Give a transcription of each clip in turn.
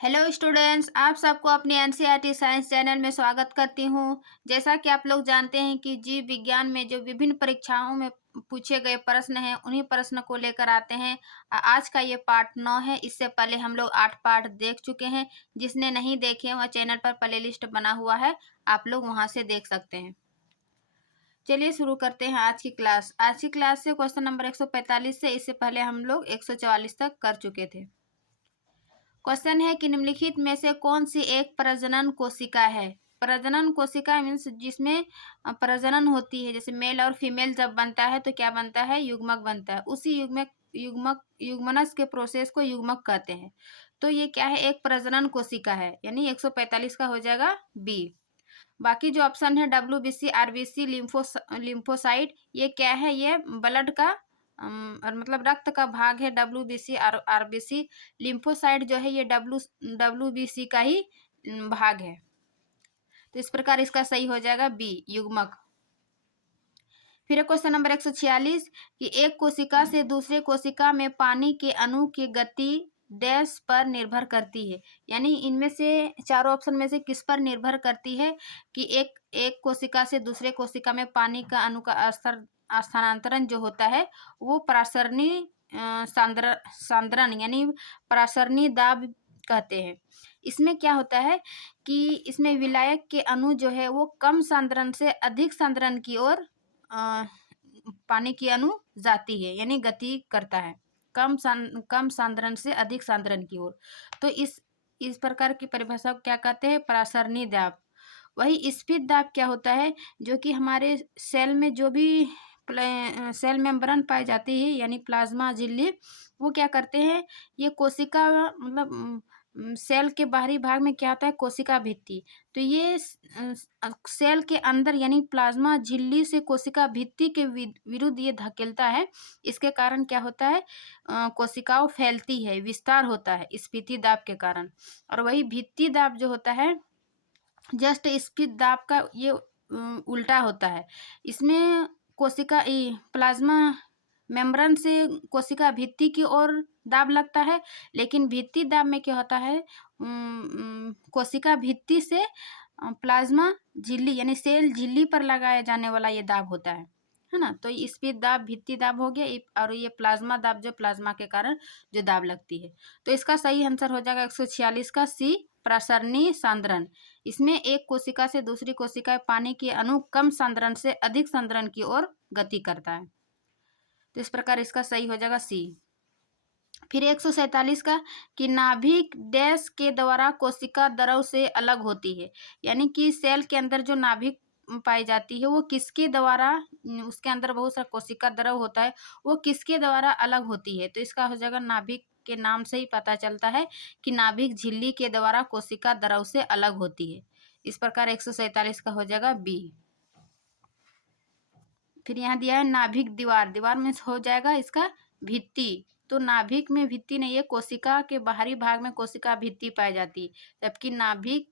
Hello students, आप सबको अपने एनसीईआरटी साइंस चैनल में स्वागत करती हूँ। जैसा कि आप लोग जानते हैं कि जीव विज्ञान में जो विभिन्न परीक्षाओं में पूछे गए प्रश्न हैं, उन्हीं प्रश्न को लेकर आते हैं। आज का ये पार्ट 9 है। इससे पहले हम लोग 8 पार्ट देख चुके हैं। जिसने नहीं देखे वह चैनल पर प्ले लिस्ट बना हुआ है, आप लोग वहाँ से देख सकते हैं। चलिए शुरू करते हैं आज की क्लास। आज की क्लास से क्वेश्चन नंबर 145 से इससे पहले हम लोग 144 तक कर चुके थे। क्वेश्चन है कि निम्नलिखित में से कौन सी एक प्रजनन कोशिका है। प्रजनन कोशिका मीन्स जिसमें प्रजनन होती है। जैसे मेल और फीमेल जब बनता है तो क्या बनता है, युग्मक बनता है। उसी युग्मनस के प्रोसेस को युग्मक कहते हैं। तो ये क्या है, एक प्रजनन कोशिका है, यानी 145 का हो जाएगा बी। बाकी जो ऑप्शन है डब्ल्यूबीसी, आरबीसी, लिम्फोसाइट, ये क्या है, ये ब्लड का और मतलब रक्त का भाग है डब्ल्यूबीसी और आरबीसी। लिम्फोसाइट जो है ये डब्ल्यूबीसी का ही भाग है। तो इस प्रकार इसका सही हो जाएगा बी, युग्मक। फिर क्वेश्चन नंबर 146 कि एक कोशिका से दूसरे कोशिका में पानी के अणु की गति डैश पर निर्भर करती है। यानी इनमें से चारों ऑप्शन में से किस पर निर्भर करती है कि एक कोशिका से दूसरे कोशिका में पानी का अणु का स्थानांतरण जो होता है वो परासरणी सांद्रण यानी परासरणी दाब कहते हैं। इसमें क्या होता है कि इसमें विलायक के अणु जो है वो कम सांद्रण से अधिक सांद्रण की ओर पानी की अणु जाती है, यानी गति करता है कम सांद्रण से अधिक सांद्रण की ओर। तो इस प्रकार की परिभाषा को क्या कहते हैं, परासरणी दाब। वही स्फीत दाब क्या होता है, जो कि हमारे सेल में जो भी सेल मेम्ब्रेन पाई जाती है यानी प्लाज्मा झिल्ली, वो क्या करते हैं, ये कोशिका मतलब सेल के बाहरी भाग में क्या होता है, कोशिका भित्ति। तो ये सेल के अंदर यानी प्लाज्मा झिल्ली से कोशिका भित्ति के विरुद्ध ये धकेलता है। इसके कारण क्या होता है, कोशिकाओं फैलती है, विस्तार होता है स्फीति दाब के कारण। और वही भित्ति दाब जो होता है, जस्ट स्फीत दाब का ये उल्टा होता है। इसमें कोशिका प्लाज्मा मेम्ब्रेन से कोशिका भित्ति की ओर दाब लगता है, लेकिन भित्ति दाब में क्या होता है, कोशिका भित्ति से प्लाज्मा झिल्ली यानी सेल झिल्ली पर लगाया जाने वाला ये दाब होता है ना। तो स्फीत दाब भित्ति दाब हो गया, और ये प्लाज्मा दाब जो प्लाज्मा के कारण जो दाब लगती है। तो इसका सही आंसर हो जाएगा 146 का सी, प्रसरणी सांद्रण। इसमें एक कोशिका से दूसरी कोशिका पानी के अणु कम सांद्रण से अधिक सांद्रण की ओर गति करता है। तो इस प्रकार इसका सही हो जाएगा सी। फिर 147 का कि नाभिक डैश के द्वारा कोशिका द्रव से अलग होती है। यानी कि सेल के अंदर जो नाभिक पाई जाती है वो किसके द्वारा, उसके अंदर बहुत सारा कोशिका द्रव होता है, वो किसके द्वारा अलग होती है। तो इसका हो जाएगा, नाभिक के नाम से ही पता चलता है कि नाभिक झिल्ली के द्वारा कोशिका द्रव से अलग होती है। इस प्रकार 147 का हो जाएगा बी। फिर यहाँ दिया है नाभिक दीवार, दीवार में हो जाएगा इसका भित्ति। तो नाभिक में भित्ति नहीं है, कोशिका के बाहरी भाग में कोशिका भित्ति पाई जाती है, जबकि नाभिक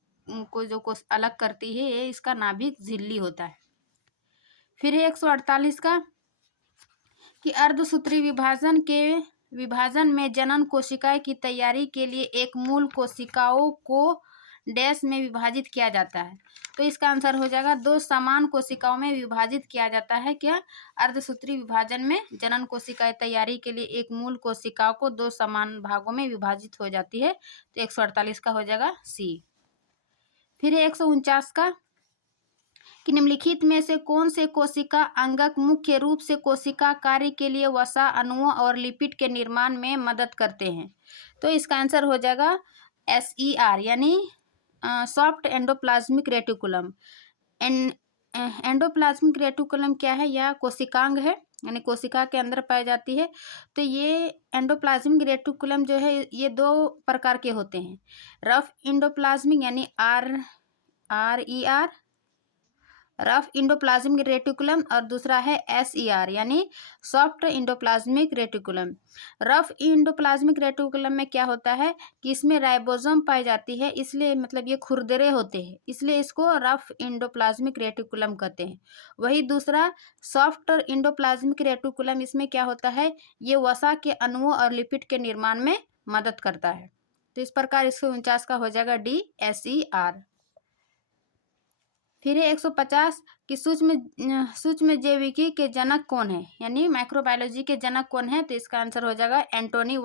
को जो अलग करती है ये इसका नाभिक झिल्ली होता है। फिर है 148 का कि अर्धसूत्री विभाजन में जनन कोशिकाएं की तैयारी के लिए एक मूल कोशिकाओं को डैश में विभाजित किया जाता है। तो इसका आंसर हो जाएगा, दो समान कोशिकाओं में विभाजित किया जाता है। क्या, अर्धसूत्री विभाजन में जनन कोशिकाएं तैयारी के लिए एक मूल कोशिकाओं को दो समान भागों में विभाजित हो जाती है। तो 148 का हो जाएगा सी। फिर 149 का कि निम्नलिखित में से कौन से कोशिका अंगक मुख्य रूप से कोशिका कार्य के लिए वसा अणुओं और लिपिड के निर्माण में मदद करते हैं। तो इसका आंसर हो जाएगा SER यानी soft endoplasmic reticulum. Endoplasmic reticulum क्या है, यह कोशिकांग है, यानी कोशिका के अंदर पाई जाती है। तो ये एंडोप्लाज्मिक रेटिकुलम जो है ये दो प्रकार के होते हैं, रफ एंडोप्लाज्मिक यानी RER रफ इंडोप्लाज्मिक रेटिकुलम, और दूसरा है SER यानी soft endoplasmic reticulum. Rough endoplasmic reticulum में क्या होता है कि इसमें राइबोसोम पाई जाती है, इसलिए मतलब ये खुरदरे होते हैं, इसलिए इसको रफ इंडोप्लाज्मिक रेटिकुलम कहते हैं। वही दूसरा सॉफ्ट इंडोप्लाज्मिक रेटिकुलम, इसमें क्या होता है, ये वसा के अणुओं और लिपिड के निर्माण में मदद करता है। तो इस प्रकार 149 का हो जाएगा डी SER। फिर है 150 कि सूक्ष्म जैविकी के जनक कौन है, यानी माइक्रोबायोलॉजी के जनक कौन है। तो इसका आंसर हो जाएगा एंटोनी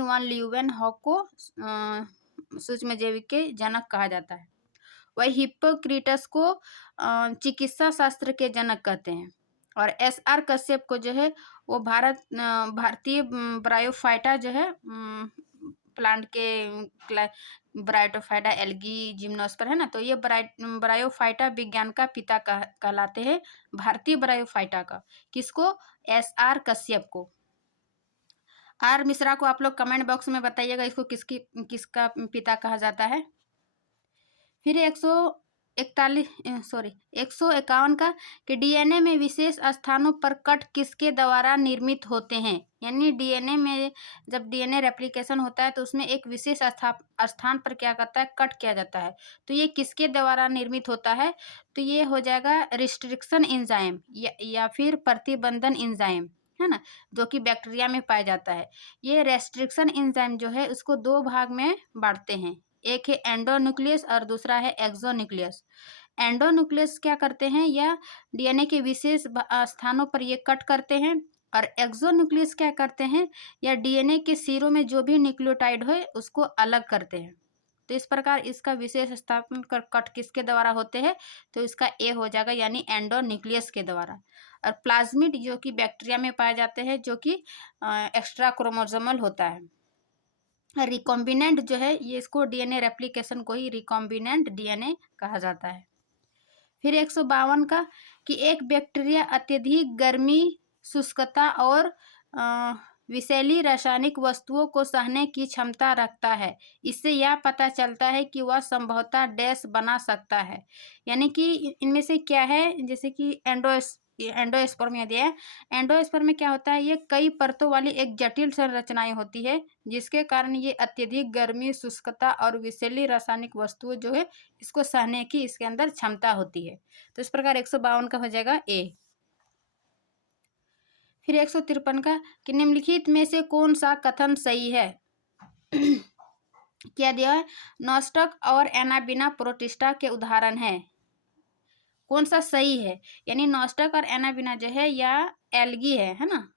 वान ल्यूवेन हॉक को सूक्ष्म जैविक के जनक कहा जाता है। वही हिप्पोक्रेटस को चिकित्सा शास्त्र के जनक कहते हैं। और SR कश्यप को जो है वो भारतीय ब्रायोफाइटा जो है प्लांट के ब्रायोफाइटा एल्गी जिम्नोस्पर है ना, तो ये ब्रायोफाइटा विज्ञान का पिता कहलाते हैं, भारतीय ब्रायोफाइटा का। किसको? SR कश्यप को। R मिश्रा को आप लोग कमेंट बॉक्स में बताइएगा इसको किसका पिता कहा जाता है। फिर 151 का कि DNA में विशेष स्थानों पर कट किसके द्वारा निर्मित होते हैं, यानी DNA में जब DNA रेप्लिकेशन होता है तो उसमें एक विशेष स्थान पर क्या करता है, कट किया जाता है। तो ये किसके द्वारा निर्मित होता है, तो ये हो जाएगा रिस्ट्रिक्शन एंजाइम या फिर प्रतिबंधन एंजाइम, है ना, जो कि बैक्टीरिया में पाया जाता है। ये रेस्ट्रिक्शन एंजाइम जो है उसको दो भाग में बांटते हैं, एक है एंडोन्यूक्लियस और दूसरा है एक्सोन्यूक्लियस। एंडोन्यूक्लियस क्या करते हैं, या DNA के विशेष स्थानों पर ये कट करते हैं, और एक्सोन्यूक्लियस क्या करते हैं, या DNA के सिरों में जो भी न्यूक्लियोटाइड हो उसको अलग करते हैं। तो इस प्रकार इसका विशेष स्थान पर कट किसके द्वारा होते हैं, तो इसका ए हो जाएगा, यानी एंडोन्यूक्लियस के द्वारा। और प्लाज्मिड जो कि बैक्टीरिया में पाए जाते हैं, जो कि एक्स्ट्रा क्रोमोसोमल होता है। रिकॉम्बिनेंट जो है ये इसको DNA रेप्लिकेशन को ही रिकॉम्बिनेंट DNA कहा जाता है। फिर 152 का कि एक बैक्टीरिया अत्यधिक गर्मी, शुष्कता और विषैली रासायनिक वस्तुओं को सहने की क्षमता रखता है। इससे यह पता चलता है कि वह संभवतः डैश बना सकता है, यानी कि इनमें से क्या है, जैसे कि एंडोस्पर्म यदि है, एंडोस्पर्म में क्या होता है, ये कई परतों वाली एक जटिल संरचनाएं होती है, जिसके कारण ये अत्यधिक गर्मी, शुष्कता और विषैली रासायनिक वस्तुओं जो है इसको सहने की इसके अंदर क्षमता होती है। तो इस प्रकार 152 का हो जाएगा ए। फिर 153 का कि निम्नलिखित में से कौन सा कथन सही है। क्या दिया है, नॉस्टक और एनाबिना प्रोटिस्टा के उदाहरण है। कौन सा सही है, यानी नॉस्टक और एनाबिना जो है या एल्गी है ना,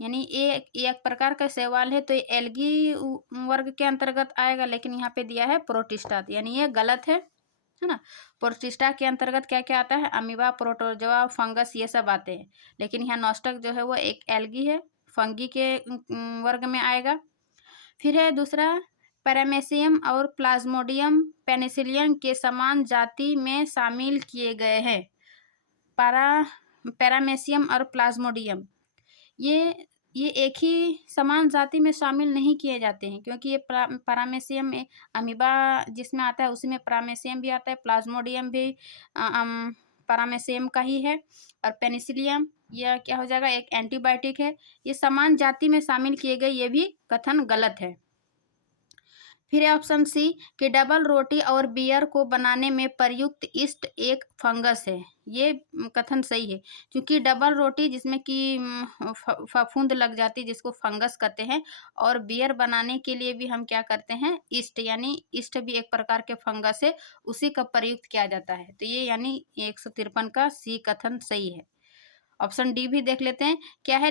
यानी एक प्रकार का शैवाल है, तो ये एल्गी वर्ग के अंतर्गत आएगा, लेकिन यहाँ पे दिया है प्रोटिस्टा, यानी ये गलत है ना। प्रोटिस्टा के अंतर्गत क्या क्या आता है, अमीबा, प्रोटोजोआ, फंगस, ये सब आते हैं, लेकिन यहाँ नॉस्टक जो है वो एक एल्गी है, फंगी के वर्ग में आएगा। फिर है दूसरा, पैरामेसियम और प्लाज्मोडियम पेनिसिलियम के समान जाति में शामिल किए गए हैं। पैरामेसियम और प्लाज्मोडियम ये एक ही समान जाति में शामिल नहीं किए जाते हैं, क्योंकि ये पैरामेसियम में अमीबा जिसमें आता है उसी में पैरामेसियम भी आता है, प्लाज्मोडियम भी पैरामेसियम का ही है, और पेनिसिलियम यह क्या हो जाएगा, एक एंटीबायोटिक है। ये समान जाति में शामिल किए गए, ये भी कथन गलत है। फिर है ऑप्शन सी कि डबल रोटी और बियर को बनाने में प्रयुक्त ईस्ट एक फंगस है। ये कथन सही है, क्योंकि डबल रोटी जिसमें कि फफूंद लग जाती है जिसको फंगस कहते हैं, और बियर बनाने के लिए भी हम क्या करते हैं, ईस्ट, यानी ईस्ट भी एक प्रकार के फंगस है, उसी का प्रयुक्त किया जाता है। तो ये यानी 153 का सी कथन सही है। ऑप्शन डी भी देख लेते हैं, क्या है,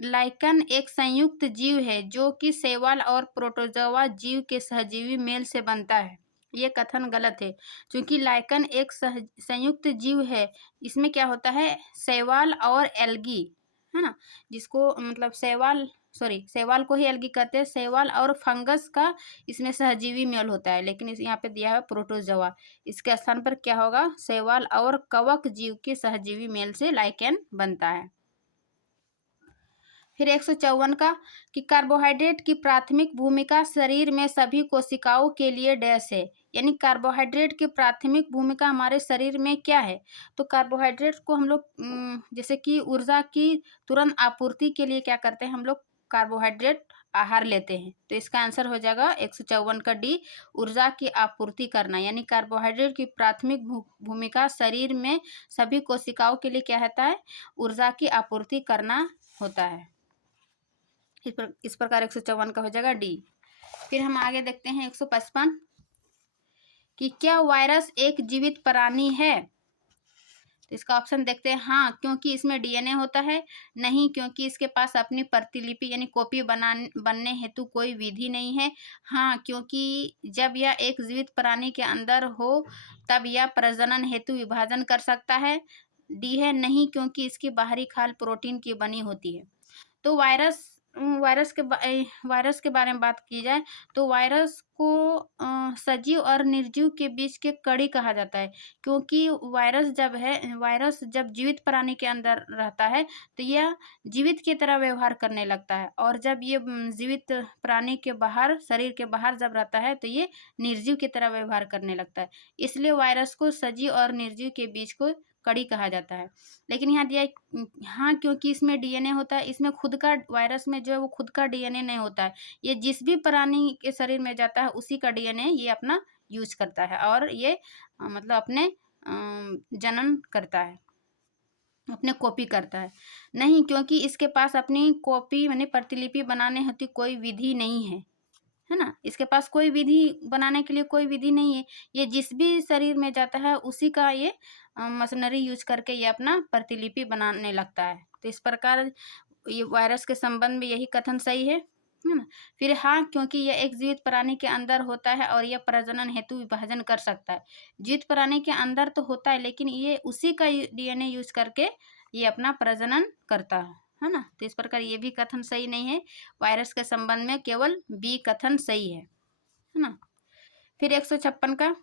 लाइकन एक संयुक्त जीव है जो कि शैवाल और प्रोटोजोआ जीव के सहजीवी मेल से बनता है। ये कथन गलत है, क्योंकि लाइकन एक संयुक्त जीव है, इसमें क्या होता है, शैवाल और एल्गी, है ना, जिसको मतलब शैवाल को ही एल्गी कहते हैं, शैवाल और फंगस का इसमें सहजीवी मेल होता है, लेकिन यहाँ पे दिया है प्रोटोजोआ, इसके स्थान पर क्या होगा, शैवाल और कवक जीव के सहजीवी मेल से लाइकेन बनता है। फिर 154 का कि कार्बोहाइड्रेट की प्राथमिक भूमिका शरीर में सभी कोशिकाओं के लिए डैश है, यानी कार्बोहाइड्रेट की प्राथमिक भूमिका हमारे शरीर में क्या है, तो कार्बोहाइड्रेट को हम लोग जैसे कि ऊर्जा की तुरंत आपूर्ति के लिए क्या करते हैं, हम लोग कार्बोहाइड्रेट आहार लेते हैं। तो इसका आंसर हो जाएगा 154 का डी, ऊर्जा की आपूर्ति करना, यानी कार्बोहाइड्रेट की प्राथमिक भूमिका शरीर में सभी कोशिकाओं के लिए क्या होता है, ऊर्जा की आपूर्ति करना होता है। इस प्रकार 154 का हो जाएगा डी। फिर हम आगे देखते हैं 155 कि क्या वायरस एक जीवित प्राणी है? तो इसका ऑप्शन देखते हैं। हाँ, क्योंकि इसमें डीएनए होता है। नहीं, क्योंकि इसके पास अपनी प्रतिलिपि यानी कॉपी बनने हेतु कोई विधि नहीं है। हाँ, क्योंकि जब यह एक जीवित प्राणी के अंदर हो तब यह प्रजनन हेतु विभाजन कर सकता है। डी है नहीं, क्योंकि इसकी बाहरी खाल प्रोटीन की बनी होती है। तो वायरस के बारे में बात की जाए तो वायरस को सजीव और निर्जीव के बीच के कड़ी कहा जाता है, क्योंकि वायरस जब जीवित प्राणी के अंदर रहता है तो यह जीवित की तरह व्यवहार करने लगता है, और जब ये जीवित प्राणी के बाहर, शरीर के बाहर जब रहता है तो ये निर्जीव की तरह व्यवहार करने लगता है। इसलिए वायरस को सजीव और निर्जीव के बीच को कड़ी कहा जाता है। लेकिन यहाँ दिया हाँ, क्योंकि इसमें डीएनए होता है। इसमें खुद का, वायरस में जो है वो खुद का डीएनए नहीं होता है। ये जिस भी प्राणी के शरीर में जाता है उसी का डीएनए ये अपना यूज करता है, और ये मतलब अपने जनन करता है, अपने कॉपी करता है। नहीं, क्योंकि इसके पास अपनी कॉपी यानी प्रतिलिपि बनाने हेतु कोई विधि नहीं है ना। इसके पास कोई विधि बनाने के लिए कोई विधि नहीं है। ये जिस भी शरीर में जाता है उसी का ये मशीनरी यूज करके ये अपना प्रतिलिपि बनाने लगता है। तो इस प्रकार ये वायरस के संबंध में यही कथन सही है ना। फिर हाँ, क्योंकि यह एक जीवित प्राणी के अंदर होता है और यह प्रजनन हेतु विभाजन कर सकता है। जीवित प्राणी के अंदर तो होता है, लेकिन ये उसी का डीएनए यूज करके ये अपना प्रजनन करता है ना। तो इस प्रकार ये भी कथन सही नहीं है। वायरस के संबंध में केवल बी कथन सही है ना। फिर 156 का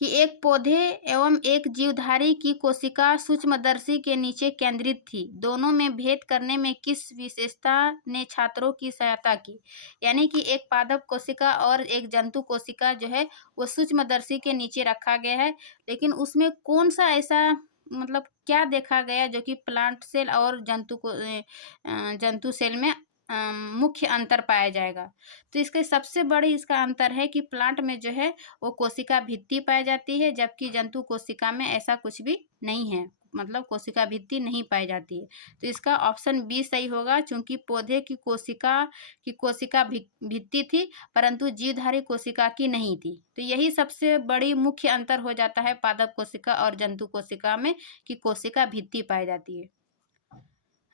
कि एक पौधे एवं एक जीवधारी की कोशिका सूक्ष्मदर्शी के नीचे केंद्रित थी। दोनों में भेद करने में किस विशेषता ने छात्रों की सहायता की? यानी कि एक पादप कोशिका और एक जंतु कोशिका जो है वो सूक्ष्मदर्शी के नीचे रखा गया है, लेकिन उसमें कौन सा ऐसा मतलब क्या देखा गया जो कि प्लांट सेल और जंतु सेल में मुख्य अंतर पाया जाएगा? तो इसके सबसे बड़ी इसका अंतर है कि प्लांट में जो है वो कोशिका भित्ति पाई जाती है, जबकि जंतु कोशिका में ऐसा कुछ भी नहीं है, मतलब कोशिका भित्ति नहीं पाई जाती है। तो इसका ऑप्शन बी सही होगा, क्योंकि पौधे की कोशिका भित्ति थी परंतु जीवधारी कोशिका की नहीं थी। तो यही सबसे बड़ी मुख्य अंतर हो जाता है पादप कोशिका और जंतु कोशिका में, कि कोशिका भित्ति पाई जाती है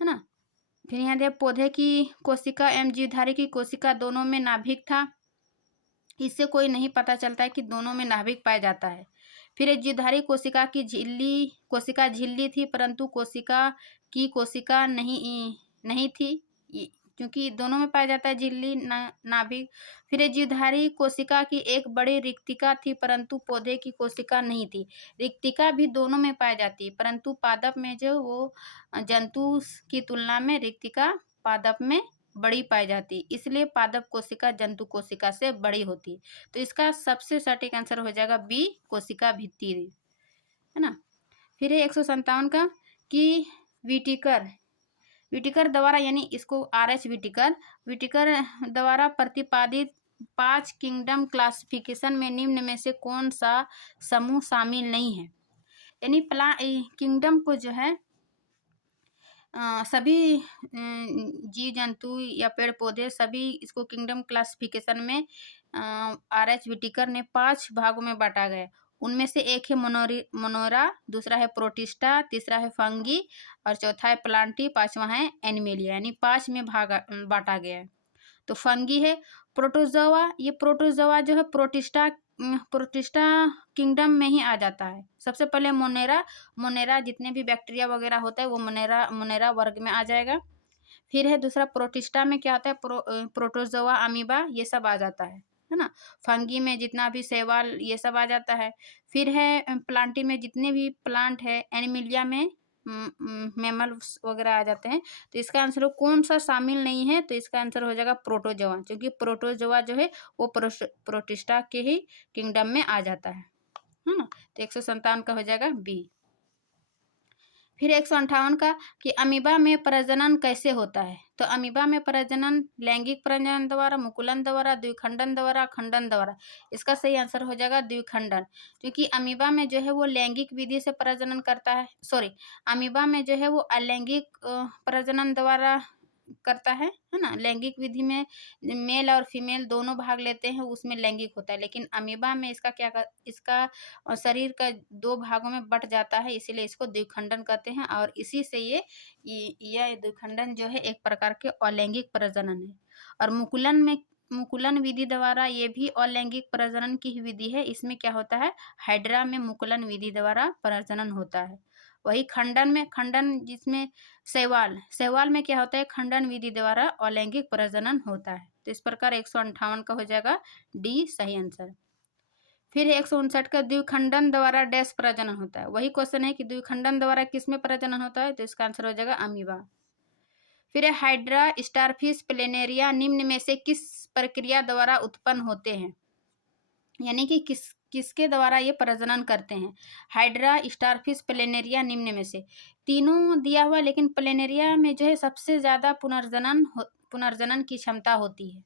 ना। फिर यहाँ देखिए, पौधे की कोशिका एवं जीवधारी की कोशिका दोनों में नाभिक था। इससे कोई नहीं पता चलता है कि दोनों में नाभिक पाया जाता है। फिर एक जीवधारी कोशिका झिल्ली थी, परंतु कोशिका नहीं थी, क्योंकि दोनों में पाया जाता है झिल्ली नाभिक। फिर एक जीवधारी कोशिका की एक बड़ी रिक्तिका थी, परंतु पौधे की कोशिका नहीं थी। रिक्तिका भी दोनों में पाई जाती है, परंतु पादप में जो वो जंतु की तुलना में रिक्तिका पादप में बड़ी पाई जाती है, इसलिए पादप कोशिका जंतु कोशिका से बड़ी होती है। तो इसका सबसे सटीक आंसर हो जाएगा बी, कोशिका भित्ति, है ना। फिर है 157 का कि विटिकर द्वारा, यानी इसको RH विटिकर द्वारा प्रतिपादित 5 किंगडम क्लासिफिकेशन में निम्न में से कौन सा समूह शामिल नहीं है? यानी किंगडम को जो है सभी जीव जंतु या पेड़ पौधे सभी इसको किंगडम क्लासिफिकेशन में RH विटिकर ने 5 भागों में बांटा गया। उनमें से एक है मोनोरा, दूसरा है प्रोटिस्टा, तीसरा है फंगी और चौथा है प्लांटी, पांचवा है एनिमेलिया, यानी 5 में बांटा गया है। तो फंगी है प्रोटोजोआ। ये प्रोटोजोआ जो है प्रोटिस्टा किंगडम में ही आ जाता है। सबसे पहले मोनेरा जितने भी बैक्टीरिया वगैरह होता है वो मोनेरा वर्ग में आ जाएगा। फिर है दूसरा प्रोटिस्टा में क्या होता है, प्रोटोजोआ, अमीबा, ये सब आ जाता है ना। फंगी में जितना भी शैवाल ये सब आ जाता है। फिर है प्लांटी में जितने भी प्लांट है, एनिमिलिया में मैमल्स वगैरह आ जाते हैं। तो इसका आंसर कौन सा शामिल नहीं है? तो इसका आंसर हो जाएगा प्रोटोजोआ, क्योंकि प्रोटोजोआ जो है वो प्रोटिस्टा के ही किंगडम में आ जाता है ना। तो 157 का हो जाएगा बी। फिर 158 का कि अमीबा में प्रजनन कैसे होता है? तो अमीबा में प्रजनन लैंगिक प्रजनन द्वारा, मुकुलन द्वारा, द्विखंडन द्वारा, खंडन द्वारा। इसका सही आंसर हो जाएगा द्विखंडन, क्योंकि अमीबा में जो है वो लैंगिक विधि से प्रजनन करता है। अमीबा में जो है वो अलैंगिक प्रजनन द्वारा करता है ना? लैंगिक विधि में मेल और फीमेल दोनों भाग लेते हैं, उसमें लैंगिक होता है। लेकिन अमीबा में इसका शरीर का 2 भागों में बँट जाता है, इसीलिए इसको द्विखंडन कहते हैं और इसी से यह द्विखंडन जो है एक प्रकार के अलैंगिक प्रजनन है। और मुकुलन विधि द्वारा ये भी अलैंगिक प्रजनन की ही विधि है। इसमें क्या होता है, हाइड्रा में मुकुलन विधि द्वारा प्रजनन होता है। वही खंडन जिसमें शैवाल में क्या होता है, खंडन विधि द्वारा अलैंगिक प्रजनन होता है। तो इस प्रकार 158 का हो जाएगा डी सही आंसर। फिर 159 का द्विखंडन द्वारा डैश प्रजनन होता है। वही क्वेश्चन है कि द्विखंडन द्वारा किसमें प्रजनन होता है, तो इसका आंसर हो जाएगा अमीबा। फिर हाइड्रा, स्टारफिश, प्लेनेरिया निम्न में से किस प्रक्रिया द्वारा उत्पन्न होते हैं, यानी कि किसके द्वारा ये प्रजनन करते हैं। हाइड्रा, स्टारफिश, प्लेनेरिया निम्न में से तीनों दिया हुआ, लेकिन प्लेनेरिया में जो है सबसे ज्यादा पुनर्जनन की क्षमता होती है,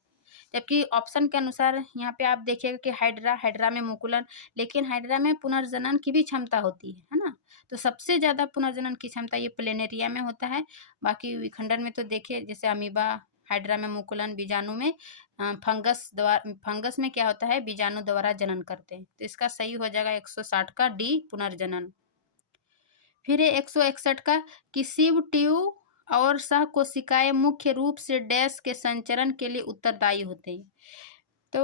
जबकि ऑप्शन के अनुसार यहाँ पे आप देखिएगा कि हाइड्रा में मुकुलन, लेकिन हाइड्रा में पुनर्जनन की भी क्षमता होती है ना। तो सबसे ज्यादा पुनर्जनन की क्षमता ये प्लेनेरिया में होता है। बाकी विखंडन में तो देखिए जैसे अमीबा, हाइड्रा में मुकुलन, बीजाणु में फंगस में क्या होता है, बीजाणु द्वारा जनन करते हैं। तो इसका सही हो जाएगा 160 का डी पुनर्जनन। फिर 161 का कि सिव ट्यूब और सह कोशिकाएं मुख्य रूप से डैश के संचरण के लिए उत्तरदायी होते हैं। तो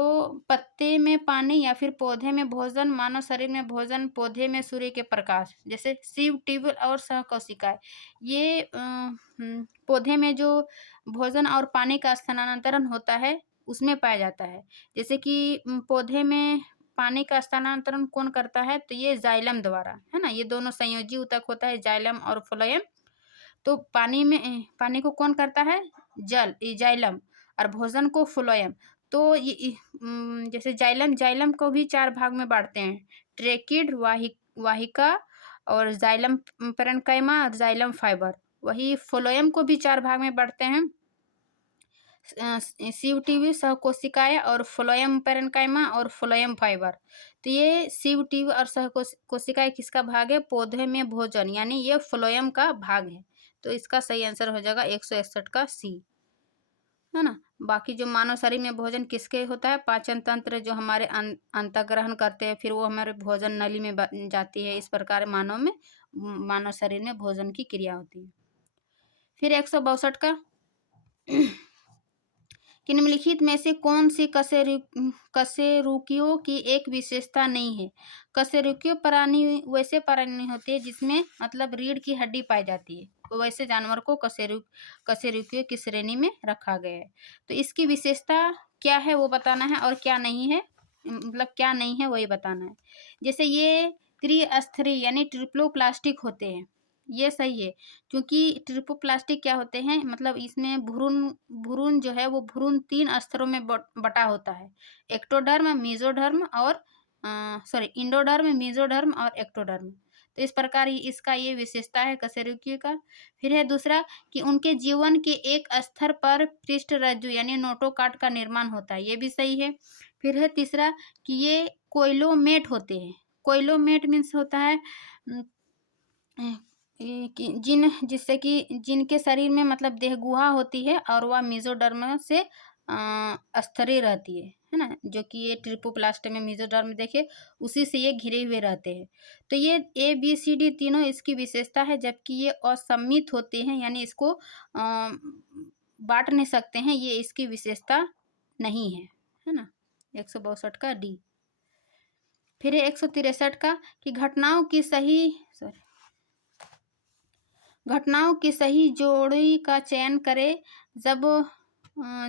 पत्ते में पानी या फिर पौधे में भोजन, मानव शरीर में भोजन, पौधे में सूर्य के प्रकाश, जैसे सिव ट्यूब और सह कोशिकाएं ये पौधे में जो भोजन और पानी का स्थानांतरण होता है उसमें पाया जाता है। जैसे कि पौधे में पानी का स्थानांतरण कौन करता है, तो ये जाइलम द्वारा, है ना। ये दोनों संयोजी ऊतक होता है, जाइलम और फ्लोएम। तो पानी को कौन करता है, जाइलम, और भोजन को फ्लोएम। तो जैसे जाइलम को भी 4 भाग में बांटते हैं, ट्रेकिड, वाहिका और जाइलम पैरेन्काइमा और जाइलम फाइबर। वही फ्लोएम को भी 4 भाग में बांटते हैं, सीवटीवी सहकोशिकाएं और फ्लोएम पैरेन्काइमा और फ्लोएम फाइबर। तो ये सीवटीवी और सहकोशिकाएं किसका भाग है, पौधे में भोजन, यानी ये फ्लोएम का भाग है। तो इसका सही आंसर हो जाएगा 161 का सी, है ना। बाकी जो मानव शरीर में भोजन किसके होता है, पाचन तंत्र जो हमारे अंतग्रहण करते हैं, फिर वो हमारे भोजन नली में जाती है। इस प्रकार मानव शरीर में भोजन की क्रिया होती है। फिर 162 का कि निम्नलिखित में से कौन सी कशेरुकियों की एक विशेषता नहीं है। कशेरुकियों प्राणी वैसे प्राणी होते हैं जिसमें मतलब रीढ़ की हड्डी पाई जाती है, तो वैसे जानवर को कशेरुकियों की श्रेणी में रखा गया है। तो इसकी विशेषता क्या है वो बताना है, और क्या नहीं है, मतलब क्या नहीं है वही बताना है। जैसे ये त्रिस्तरीय यानी ट्रिप्लोप्लास्टिक होते हैं, ये सही है, क्योंकि ट्रिपोप्लास्टिक क्या होते हैं, मतलब इसमें भ्रूण जो है वो भ्रूण 3 स्तरों में बटा होता है, एक्टोडर्म, मेसोडर्म और इंडोडर्म, मेसोडर्म और एक्टोडर्म। तो इस प्रकार इसका ये विशेषता है कशेरुकी का। फिर है दूसरा कि उनके जीवन के एक स्तर पर पृष्ठरज्जु यानी नोटोकार्ड का निर्माण होता है, ये भी सही है। फिर है तीसरा कि ये कोइलोमेट होते हैं। कोइलोमेट मीन्स होता है जिससे कि जिनके शरीर में मतलब देहगुहा होती है और वह मेसोडर्म से स्तरीय रहती है ना। जो कि ये ट्रिपोप्लास्ट में मेसोडर्म देखे उसी से ये घिरे हुए रहते हैं। तो ये ABCD तीनों इसकी विशेषता है, जबकि ये असम्मित होते हैं, यानी इसको बांट नहीं सकते हैं, ये इसकी विशेषता नहीं है ना। 162 का डी। फिर 163 का कि घटनाओं की सही जोड़ी का चयन करें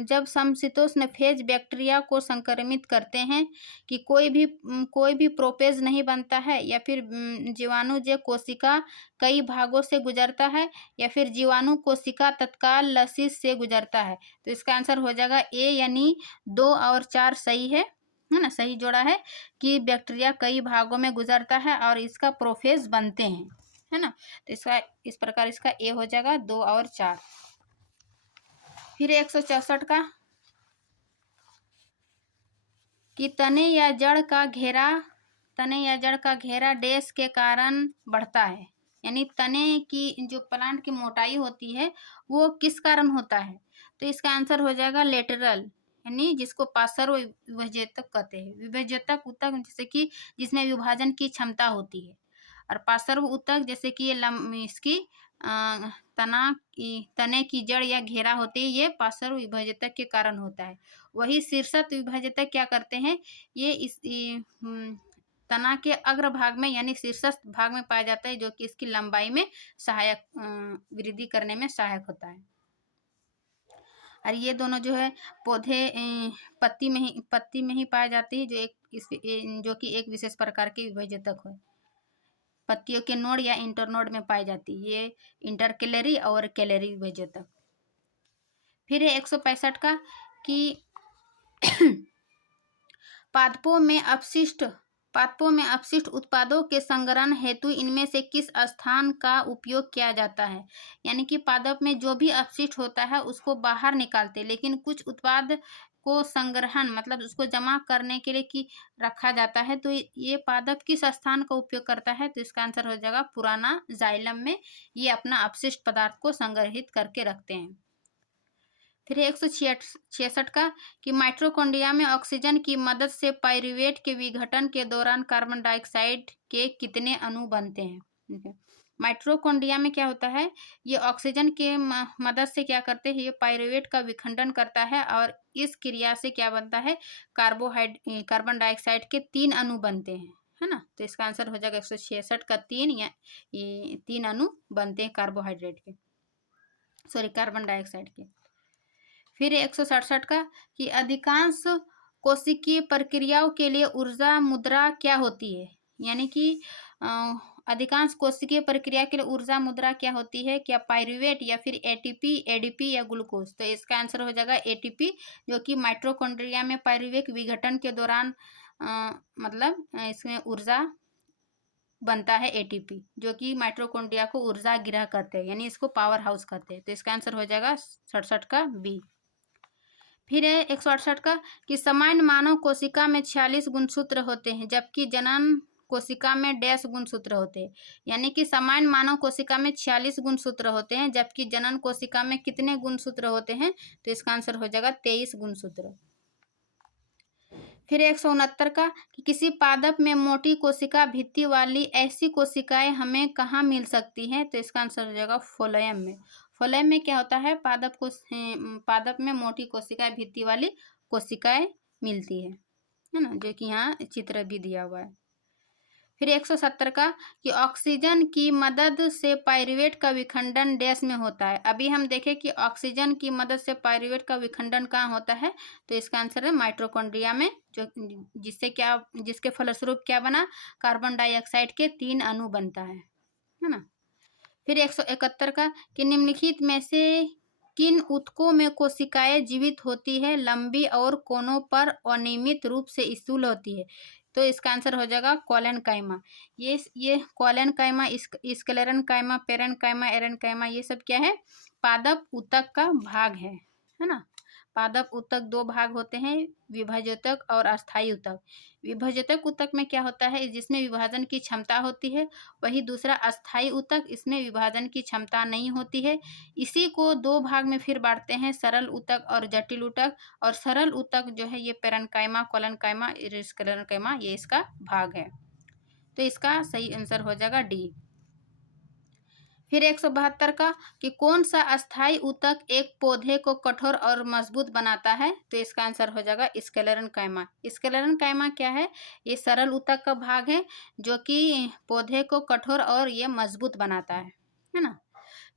जब समशीतोष्ण फेज बैक्टीरिया को संक्रमित करते हैं, कि कोई भी प्रोपेज नहीं बनता है, या फिर जीवाणु जो कोशिका कई भागों से गुजरता है, या फिर जीवाणु कोशिका तत्काल लसीज से गुजरता है। तो इसका आंसर हो जाएगा ए, यानी 2 और 4 सही है ना। सही जोड़ा है कि बैक्टीरिया कई भागों में गुजरता है और इसका प्रोफेज बनते हैं, है ना। तो इस प्रकार इसका ए हो जाएगा 2 और 4। फिर 164 का कि तने या जड़ का घेरा डैश के कारण बढ़ता है, यानी तने की जो प्लांट की मोटाई होती है वो किस कारण होता है? तो इसका आंसर हो जाएगा लेटरल, यानी जिसको पार्श्व विभेजक कहते हैं। विभेजक ऊतक जैसे कि जिसमें विभाजन की क्षमता होती है, और पार्श्व ऊतक जैसे कि ये इसकी तने की जड़ या घेरा होती है, ये पार्श्व विभेजक के कारण होता है। वही शीर्षक विभेजक क्या करते हैं, ये तना के अग्र भाग में यानी शीर्षस्थ भाग में पाया जाता है, जो कि इसकी लंबाई में सहायक वृद्धि करने में सहायक होता है। और ये दोनों जो है पौधे पत्ती में ही पाए जाते हैं, जो कि एक विशेष प्रकार के विभेजक है। पत्तियों के नोड या इंटरनोड में पाई जाती है ये इंटरकेलरी और कैलरी विभेजक। फिर है 165 का कि पादपों में अपशिष्ट उत्पादों के संग्रहण हेतु इनमें से किस स्थान का उपयोग किया जाता है? यानी कि पादप में जो भी अपशिष्ट होता है उसको बाहर निकालते, लेकिन कुछ उत्पाद को संग्रहण मतलब उसको जमा करने के लिए कि रखा जाता है, तो ये पादप किस स्थान का उपयोग करता है? तो इसका आंसर हो जाएगा पुराना जाइलम में ये अपना अपशिष्ट पदार्थ को संग्रहित करके रखते हैं। फिर 166 का कि माइटोकॉन्ड्रिया में ऑक्सीजन की मदद से पाइरूवेट के विघटन के दौरान कार्बन डाइऑक्साइड के कितने अणु बनते हैं? ठीक है, माइटोकॉन्ड्रिया में क्या होता है, ये ऑक्सीजन के मदद से क्या करते हैं, ये पाइरूवेट का विखंडन करता है और इस क्रिया से क्या बनता है, कार्बन डाइऑक्साइड के 3 अणु बनते हैं, है ना। तो इसका आंसर हो जाएगा 166 का 3 या 3 अणु बनते हैं कार्बन डाइऑक्साइड के। फिर 167 का कि अधिकांश कोशिकीय प्रक्रियाओं के लिए ऊर्जा मुद्रा क्या होती है? यानी कि अधिकांश कोशिकीय प्रक्रिया के लिए ऊर्जा मुद्रा क्या होती है? क्या पाइरूवेट या फिर एटीपी, एडीपी या ग्लूकोज? तो इसका आंसर हो जाएगा एटीपी, जो कि माइटोकॉन्ड्रिया में पाइरूवेट विघटन के दौरान इसमें ऊर्जा बनता है एटीपी, जो कि माइटोकॉन्ड्रिया को ऊर्जा गृह कहते हैं, यानी इसको पावर हाउस कहते हैं। तो इसका आंसर हो जाएगा 67 का बी। फिर है 168 का कि सामान्य मानव कोशिका में 46 गुणसूत्र होते हैं, जबकि जनन कोशिका में डैश गुणसूत्र होते हैं। यानी कि सामान्य मानव कोशिका में 46 गुणसूत्र होते हैं, जबकि जनन कोशिका में कितने गुणसूत्र होते हैं? तो इसका आंसर हो जाएगा 23 गुणसूत्र। फिर 169 का कि किसी पादप में मोटी कोशिका भित्ति वाली ऐसी कोशिकाएं हमें कहाँ मिल सकती हैं? तो इसका आंसर हो जाएगा फोलोयम में। फोलोयम में क्या होता है, पादप में मोटी कोशिकाएं भित्ति वाली कोशिकाएं मिलती है ना, जो कि यहाँ चित्र भी दिया हुआ है। फिर 170 का कि ऑक्सीजन की मदद से पाइरूवेट का विखंडन डैश में होता है। अभी हम देखें कि ऑक्सीजन की मदद से पाइरूवेट का विखंडन कहाँ होता है, तो इसका आंसर है माइटोकॉन्ड्रिया में, जिसके फलस्वरूप क्या बना, कार्बन डाइऑक्साइड के 3 अणु बनता है ना। फिर 171 का कि निम्नलिखित में से किन ऊतकों में कोशिकाएं जीवित होती है, लंबी और कोनों पर अनियमित रूप से स्थूल होती है? तो इसका आंसर हो जाएगा कोलेनकाइमा। ये कोलेनकाइमा, स्क्लेरेनकाइमा, पेरेनकाइमा, एरेनकाइमा, ये सब क्या है, पादप ऊतक का भाग है ना। पादप ऊतक 2 भाग होते हैं, विभजतक और अस्थायी ऊतक। विभजतक ऊतक में क्या होता है, जिसमें विभाजन की क्षमता होती है, वही दूसरा अस्थायी ऊतक, इसमें विभाजन की क्षमता नहीं होती है। इसी को 2 भाग में फिर बांटते हैं, सरल ऊतक और जटिल ऊतक। और सरल ऊतक जो है ये पेरेनकाइमा, कोलेनकाइमा, स्क्लेरेनकाइमा, ये इसका भाग है। तो इसका सही आंसर हो जाएगा डी। फिर 172 का कि कौन सा अस्थायी ऊतक एक पौधे को कठोर और मजबूत बनाता है? तो इसका आंसर हो जाएगा स्क्लेरेनकाइमा। स्क्लेरेनकाइमा क्या है, ये सरल ऊतक का भाग है, जो कि पौधे को कठोर और ये मजबूत बनाता है ना।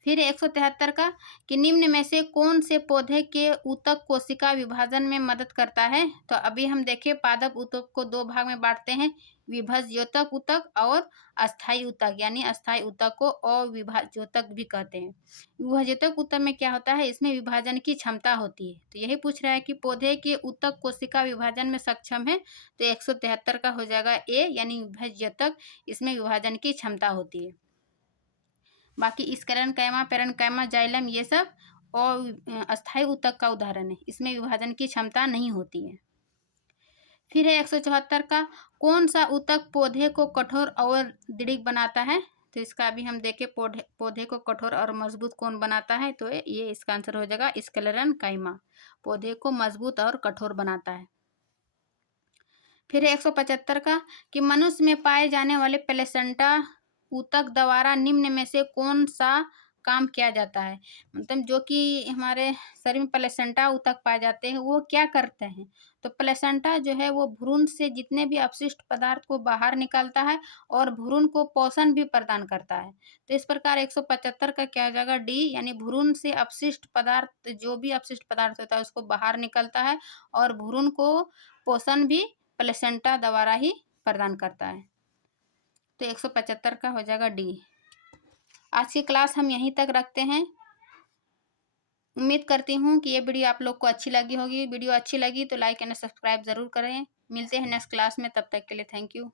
फिर 173 का कि निम्न में से कौन से पौधे के ऊतक कोशिका विभाजन में मदद करता है? तो अभी हम देखें पादप ऊतक को 2 भाग में बांटते हैं, विभज्योतक ऊतक और अस्थायी ऊतक, यानी अस्थायी ऊतक को अविभाज्योतक भी कहते हैं। विभज्योतक ऊतक में क्या होता है, इसमें विभाजन की क्षमता होती है। तो यही पूछ रहा है कि पौधे के ऊतक कोशिका विभाजन में सक्षम है, तो 173 का हो जाएगा ए, यानी विभज्योतक, इसमें विभाजन की क्षमता होती है। बाकी स्क्लेरेनकाइमा, पेरेनकाइमा, जाइलम, ये सब और अस्थायी ऊतक का उदाहरण है, इसमें विभाजन की क्षमता नहीं होती है। फिर है 174 का कौन सा ऊतक पौधे को कठोर और दृढ़ बनाता है? तो इसका अभी हम देखें, पौधे पौधे को कठोर और मजबूत कौन बनाता है, तो ये इसका आंसर हो जाएगा स्क्लेरन काइमा, पौधे को मजबूत और कठोर बनाता है। फिर 175 का कि मनुष्य में पाए जाने वाले प्लेसेंटा ऊतक द्वारा निम्न में से कौन सा काम किया जाता है। मतलब जो कि हमारे शरीर में प्लेसेंटा ऊतक पाए जाते हैं वो क्या करते हैं, तो प्लेसेंटा जो है वो भ्रूण से जितने भी अपशिष्ट पदार्थ को बाहर निकालता है और भ्रूण को पोषण भी प्रदान करता है। तो इस प्रकार 175 का क्या हो जाएगा, डी, यानी भ्रूण से अपशिष्ट पदार्थ, जो भी अपशिष्ट पदार्थ होता है उसको बाहर निकलता है और भ्रूण को पोषण भी प्लेसेंटा द्वारा ही प्रदान करता है। तो 175 का हो जाएगा डी। आज की क्लास हम यहीं तक रखते हैं। उम्मीद करती हूँ कि ये वीडियो आप लोग को अच्छी लगी होगी। वीडियो अच्छी लगी तो लाइक एंड सब्सक्राइब ज़रूर करें। मिलते हैं नेक्स्ट क्लास में, तब तक के लिए थैंक यू।